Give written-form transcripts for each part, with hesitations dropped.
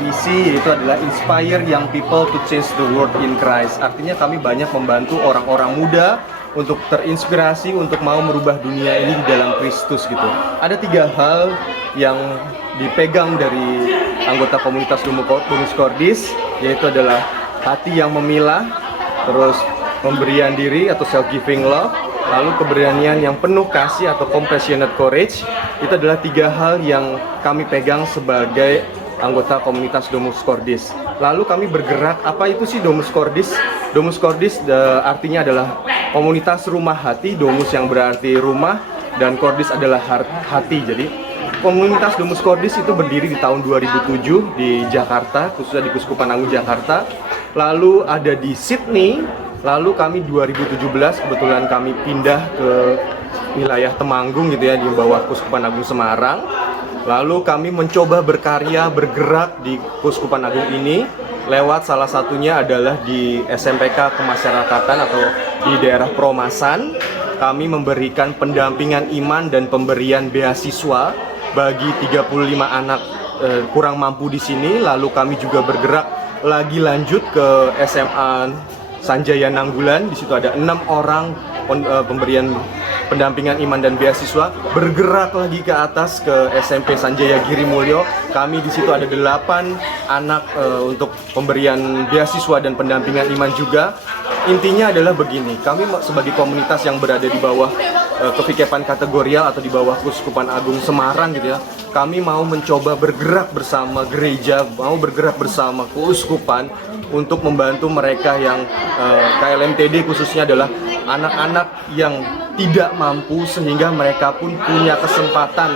misi, yaitu adalah inspire young people to change the world in Christ. Artinya kami banyak membantu orang-orang muda untuk terinspirasi untuk mau merubah dunia ini di dalam Kristus gitu. Ada 3 hal yang dipegang dari anggota komunitas Domus Cordis, yaitu adalah hati yang memilah, terus pemberian diri atau self-giving love, lalu keberanian yang penuh kasih atau compassionate courage. Itu adalah 3 hal yang kami pegang sebagai anggota komunitas Domus Cordis. Lalu kami bergerak, apa itu sih Domus Cordis? Domus Cordis artinya adalah komunitas rumah hati, Domus yang berarti rumah, dan Cordis adalah hati. Jadi komunitas Domus Cordis itu berdiri di tahun 2007 di Jakarta, khususnya di Kuskupan Agung Jakarta. Lalu ada di Sydney. Lalu kami 2017 kebetulan kami pindah ke wilayah Temanggung gitu ya, di bawah Kuskupan Agung Semarang. Lalu kami mencoba berkarya, bergerak di Kuskupan Agung ini lewat salah satunya adalah di SMPK Kemasyarakatan atau di daerah Promasan. Kami memberikan pendampingan iman dan pemberian beasiswa bagi 35 anak kurang mampu di sini. Lalu kami juga bergerak lagi lanjut ke SMA Sanjaya Nanggulan. Di situ ada 6 orang pemberian pendampingan iman dan beasiswa. Bergerak lagi ke atas ke SMP Sanjaya Giri Mulyo. Kami di situ ada 8 anak untuk pemberian beasiswa dan pendampingan iman juga. Intinya adalah begini, kami sebagai komunitas yang berada di bawah kepikepan kategorial atau di bawah Kuskupan Agung Semarang gitu ya, kami mau mencoba bergerak bersama gereja, mau bergerak bersama keuskupan untuk membantu mereka yang KLMTD khususnya adalah anak-anak yang tidak mampu, sehingga mereka pun punya kesempatan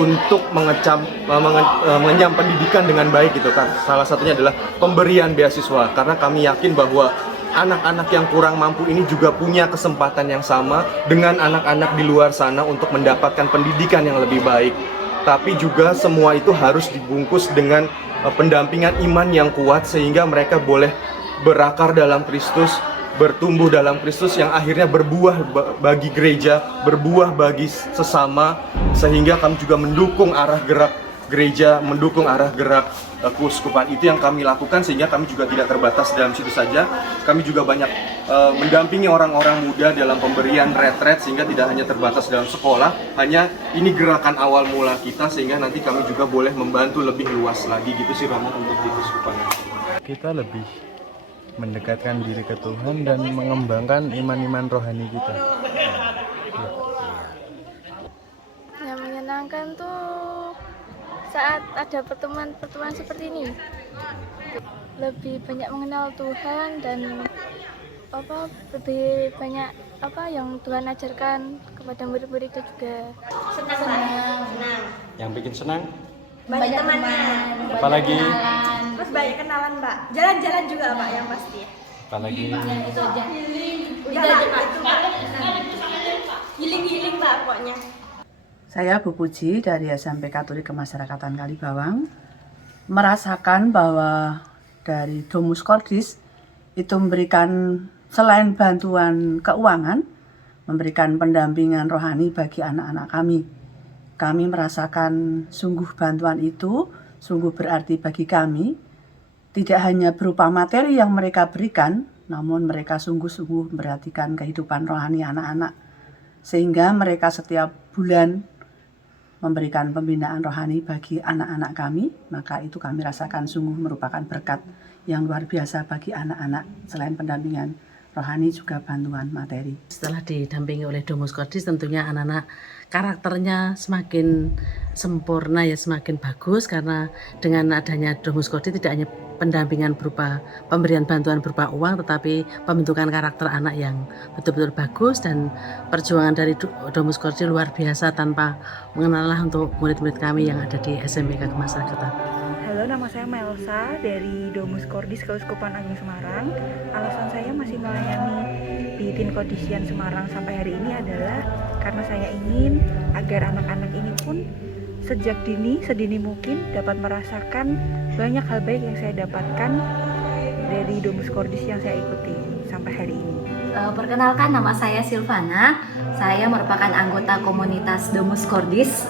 untuk mengenyam pendidikan dengan baik gitu kan. Salah satunya adalah pemberian beasiswa, karena kami yakin bahwa anak-anak yang kurang mampu ini juga punya kesempatan yang sama dengan anak-anak di luar sana untuk mendapatkan pendidikan yang lebih baik. Tapi juga semua itu harus dibungkus dengan pendampingan iman yang kuat, sehingga mereka boleh berakar dalam Kristus, bertumbuh dalam Kristus, yang akhirnya berbuah bagi gereja, berbuah bagi sesama, sehingga kami juga mendukung arah gerak gereja, mendukung arah gerak keuskupan. Itu yang kami lakukan, sehingga kami juga tidak terbatas dalam situ saja. Kami juga banyak mendampingi orang-orang muda dalam pemberian retret, sehingga tidak hanya terbatas dalam sekolah. Hanya ini gerakan awal mula kita, sehingga nanti kami juga boleh membantu lebih luas lagi gitu sih Romo untuk di keuskupan. Kita lebih mendekatkan diri ke Tuhan dan mengembangkan iman-iman rohani kita. Yang menyenangkan tuh saat ada pertemuan seperti ini, lebih banyak mengenal Tuhan dan lebih banyak yang Tuhan ajarkan kepada murid-murid itu juga. Senang. Yang bikin senang? Banyak temannya. Apalagi? Terus banyak kenalan, Mbak. Jalan-jalan juga, Pak, yang pasti. Apalagi? Itu aja. Udah lah, Pak. Itu, Pak. Healing, Pak, pokoknya. Saya Bu Puji dari SMP Katolik Kemasyarakatan Kalibawang merasakan bahwa dari Domus Cordis itu memberikan selain bantuan keuangan, memberikan pendampingan rohani bagi anak-anak kami. Kami merasakan sungguh bantuan itu sungguh berarti bagi kami, tidak hanya berupa materi yang mereka berikan, namun mereka sungguh-sungguh memperhatikan kehidupan rohani anak-anak, sehingga mereka setiap bulan memberikan pembinaan rohani bagi anak-anak kami. Maka itu kami rasakan sungguh merupakan berkat yang luar biasa bagi anak-anak. Selain pendampingan rohani juga bantuan materi. Setelah didampingi oleh Domus Cordis, tentunya anak-anak karakternya semakin sempurna ya, semakin bagus, karena dengan adanya Domus Cordis tidak hanya pendampingan berupa pemberian bantuan berupa uang, tetapi pembentukan karakter anak yang betul-betul bagus, dan perjuangan dari Domus Cordis luar biasa tanpa mengenallah untuk murid-murid kami yang ada di SMPK Kemasyarakatan. Halo, nama saya Melsa dari Domus Cordis Keuskupan Agung Semarang. Alasan saya masih melayani di Tin Kodisian Semarang sampai hari ini adalah karena saya ingin agar anak-anak ini pun sejak sedini mungkin dapat merasakan banyak hal baik yang saya dapatkan dari Domus Cordis yang saya ikuti sampai hari ini. Perkenalkan, nama saya Silvana. Saya merupakan anggota komunitas Domus Cordis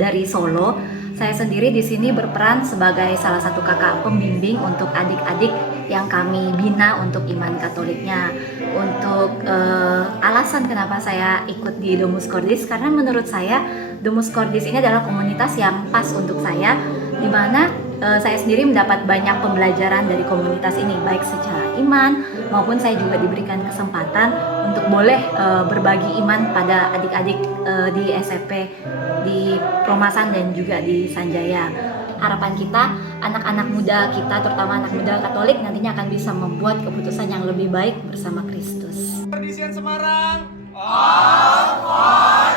dari Solo. Saya sendiri di sini berperan sebagai salah satu kakak pembimbing untuk adik-adik yang kami bina untuk iman Katoliknya. Untuk alasan kenapa saya ikut di Domus Cordis, karena menurut saya Domus Cordis ini adalah komunitas yang pas untuk saya, di mana saya sendiri mendapat banyak pembelajaran dari komunitas ini, baik secara iman maupun saya juga diberikan kesempatan untuk boleh berbagi iman pada adik-adik di SMP, di Promasan dan juga di Sanjaya. Harapan kita, anak-anak muda kita, terutama anak muda Katolik, nantinya akan bisa membuat keputusan yang lebih baik bersama Kristus. Kordisian Semarang, on